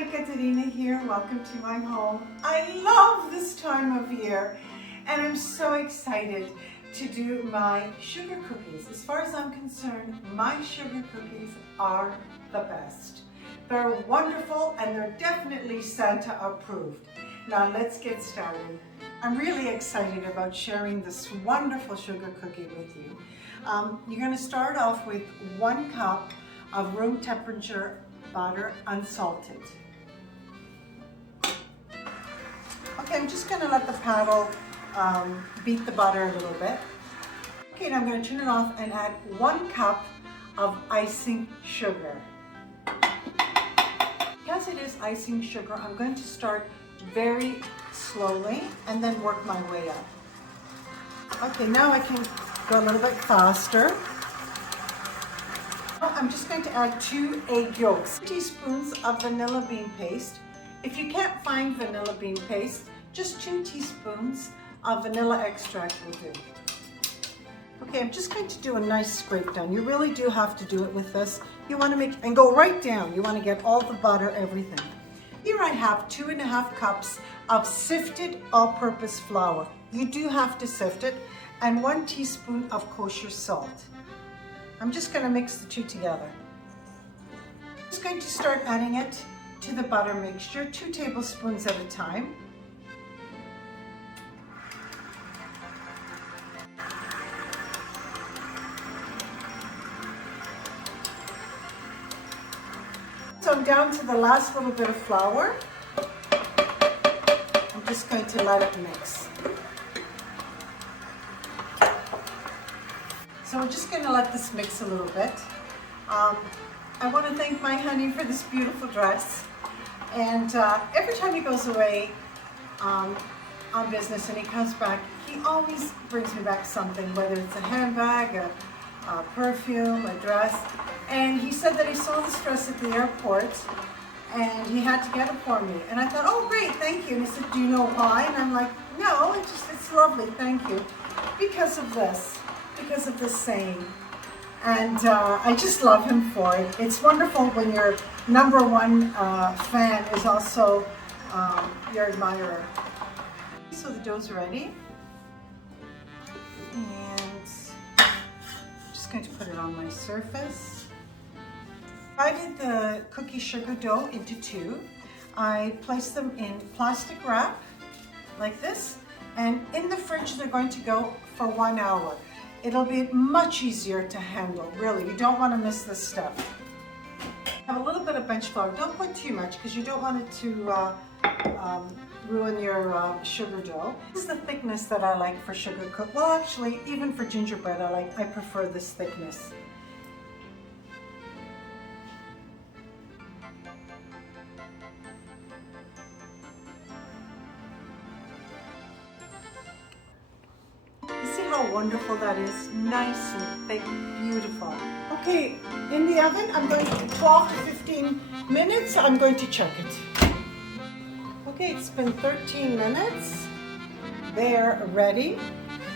Hi, Katerina here. Welcome to my home. I love this time of year and I'm so excited to do my sugar cookies. As far as I'm concerned, my sugar cookies are the best. They're wonderful and they're definitely Santa approved. Now let's get started. I'm really excited about sharing this wonderful sugar cookie with you. You're going to start off with 1 cup of room temperature butter, unsalted. Okay, I'm just going to let the paddle beat the butter a little bit. Okay, now I'm going to turn it off and add 1 cup of icing sugar. Because it is icing sugar, I'm going to start very slowly and then work my way up. Okay, now I can go a little bit faster. I'm just going to add 2 egg yolks, 2 teaspoons of vanilla bean paste. If you can't find vanilla bean paste, just 2 teaspoons of vanilla extract will do. Okay, I'm just going to do a nice scrape down. You really do have to do it with this. You want to make, and go right down. You want to get all the butter, everything. Here I have 2½ cups of sifted all-purpose flour. You do have to sift it, and 1 teaspoon of kosher salt. I'm just going to mix the 2 together. I'm just going to start adding it to the butter mixture, 2 tablespoons at a time. So I'm down to the last little bit of flour. I'm just going to let it mix. So we're just going to let this mix a little bit. I want to thank my honey for this beautiful dress. And every time he goes away on business and he comes back, he always brings me back something, whether it's a handbag, a perfume, a dress. And he said that he saw this dress at the airport and he had to get it for me. And I thought, oh great, thank you. And he said, do you know why? And I'm like, no, it's lovely, thank you. Because of this. Because of this saying, and I just love him for it. It's wonderful when your #1 fan is also your admirer. So the dough's ready, and I'm just going to put it on my surface. I divided the cookie sugar dough into 2. I placed them in plastic wrap like this, and in the fridge they're going to go for 1 hour. It'll be much easier to handle, really. You don't want to miss this step. Have a little bit of bench flour. Don't put too much because you don't want it to ruin your sugar dough. This is the thickness that I like for sugar cook. Well, actually, even for gingerbread, I prefer this thickness. How wonderful that is. Nice and thick, beautiful. Okay, in the oven, I'm going to 12 to 15 minutes. I'm going to check it. Okay, it's been 13 minutes. They're ready.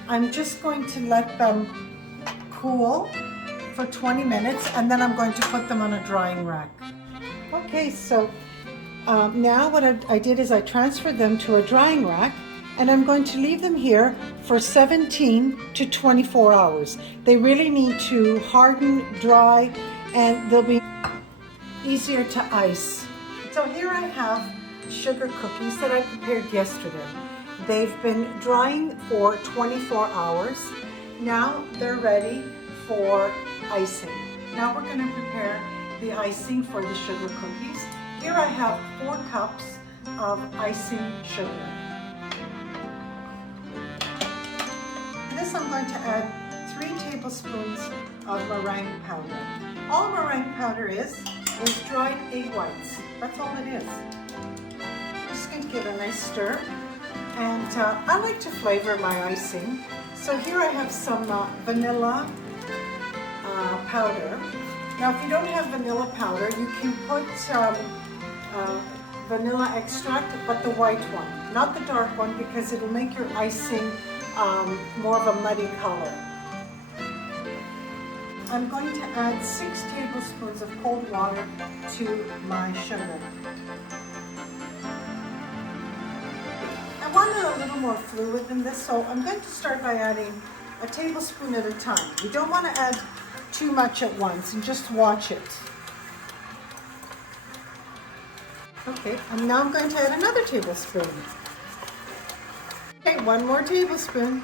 I'm just going to let them cool for 20 minutes and then I'm going to put them on a drying rack. Okay, so now what I did is I transferred them to a drying rack. And I'm going to leave them here for 17 to 24 hours. They really need to harden, dry, and they'll be easier to ice. So here I have sugar cookies that I prepared yesterday. They've been drying for 24 hours. Now they're ready for icing. Now we're going to prepare the icing for the sugar cookies. Here I have 4 cups of icing sugar. This I'm going to add 3 tablespoons of meringue powder. All meringue powder is dried egg whites. That's all it is. I'm just going to give it a nice stir. And I like to flavor my icing. So here I have some vanilla powder. Now if you don't have vanilla powder, you can put vanilla extract, but the white one, not the dark one, because it'll make your icing more of a muddy color. I'm going to add 6 tablespoons of cold water to my sugar. a little more fluid than this, so I'm going to start by adding a tablespoon at a time. You don't want to add too much at once, and just watch it. Okay, and now I'm going to add another tablespoon. Okay, one more tablespoon.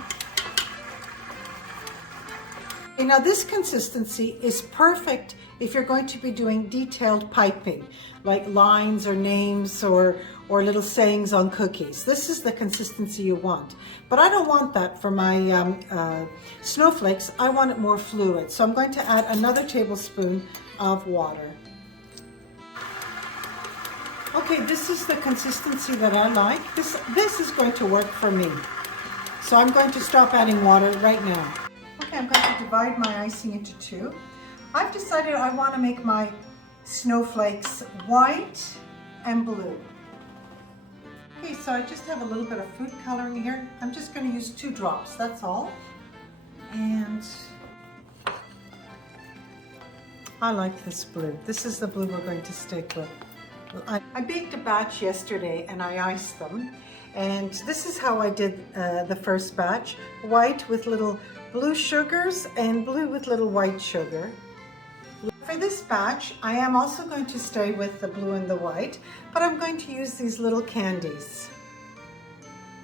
Okay, now this consistency is perfect if you're going to be doing detailed piping, like lines or names or little sayings on cookies. This is the consistency you want. But I don't want that for my snowflakes. I want it more fluid. So I'm going to add another tablespoon of water. Okay, this is the consistency that I like. This is going to work for me. So I'm going to stop adding water right now. Okay, I'm going to divide my icing into two. I've decided I want to make my snowflakes white and blue. Okay, so I just have a little bit of food coloring here. I'm just going to use 2 drops, that's all. And I like this blue. This is the blue we're going to stick with. I baked a batch yesterday and I iced them. And this is how I did the first batch. White with little blue sugars and blue with little white sugar. For this batch, I am also going to stay with the blue and the white, but I'm going to use these little candies.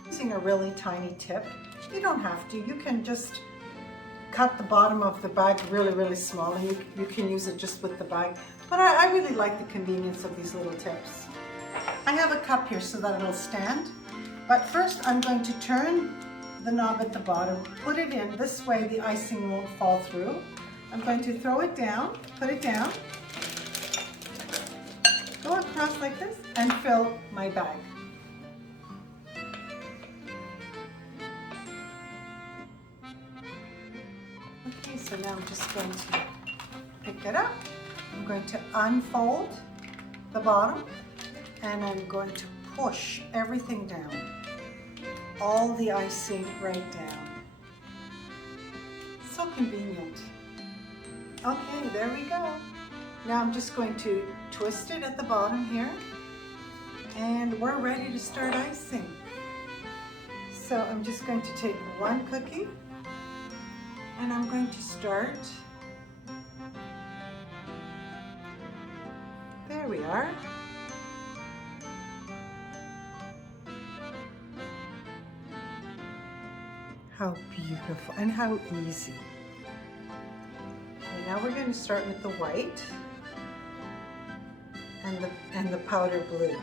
Using a really tiny tip. You don't have to. You can just cut the bottom of the bag really, really small, and you can use it just with the bag. But I really like the convenience of these little tips. I have a cup here so that it'll stand. But first I'm going to turn the knob at the bottom, put it in. This way the icing won't fall through. I'm going to throw it down, put it down, go across like this, and fill my bag. Okay, so now I'm just going to pick it up. I'm going to unfold the bottom, and I'm going to push everything down. All the icing right down. So convenient. Okay, there we go. Now I'm just going to twist it at the bottom here, and we're ready to start icing. So I'm just going to take one cookie, and I'm going to start. There we are. How beautiful and how easy. Okay, now we're going to start with the white and the powder blue.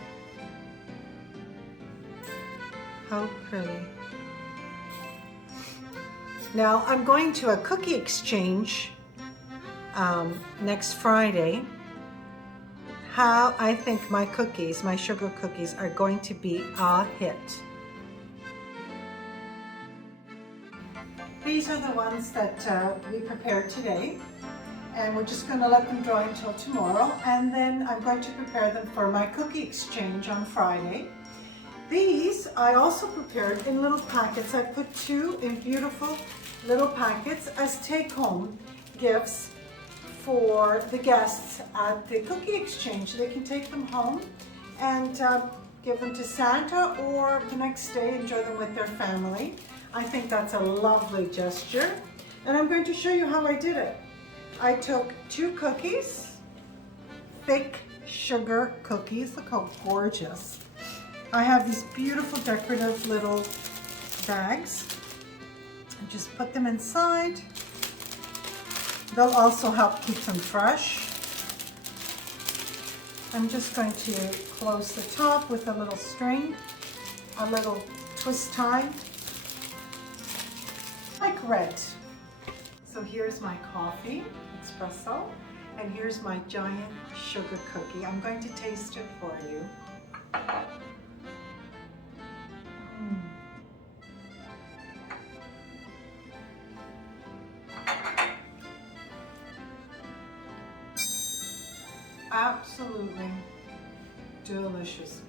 How pretty. Now I'm going to a cookie exchange next Friday. How I think my cookies, my sugar cookies, are going to be a hit. These are the ones that we prepared today, and we're just going to let them dry until tomorrow, and then I'm going to prepare them for my cookie exchange on Friday. These I also prepared in little packets. I put 2 in beautiful little packets as take-home gifts for the guests at the cookie exchange. They can take them home and give them to Santa, or the next day enjoy them with their family. I think that's a lovely gesture, and I'm going to show you how I did it. I took 2 cookies, thick sugar cookies. Look how gorgeous. I have these beautiful decorative little bags. I just put them inside. They'll also help keep them fresh. I'm just going to close the top with a little string, a little twist tie, like red. So here's my coffee, espresso, and here's my giant sugar cookie. I'm going to taste it for you. Absolutely delicious.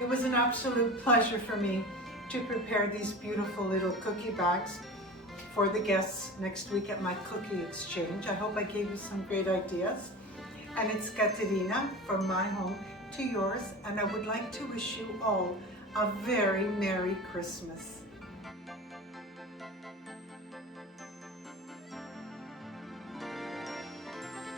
It was an absolute pleasure for me to prepare these beautiful little cookie bags for the guests next week at my cookie exchange. I hope I gave you some great ideas. And it's Katerina from my home to yours, and I would like to wish you all a very Merry Christmas.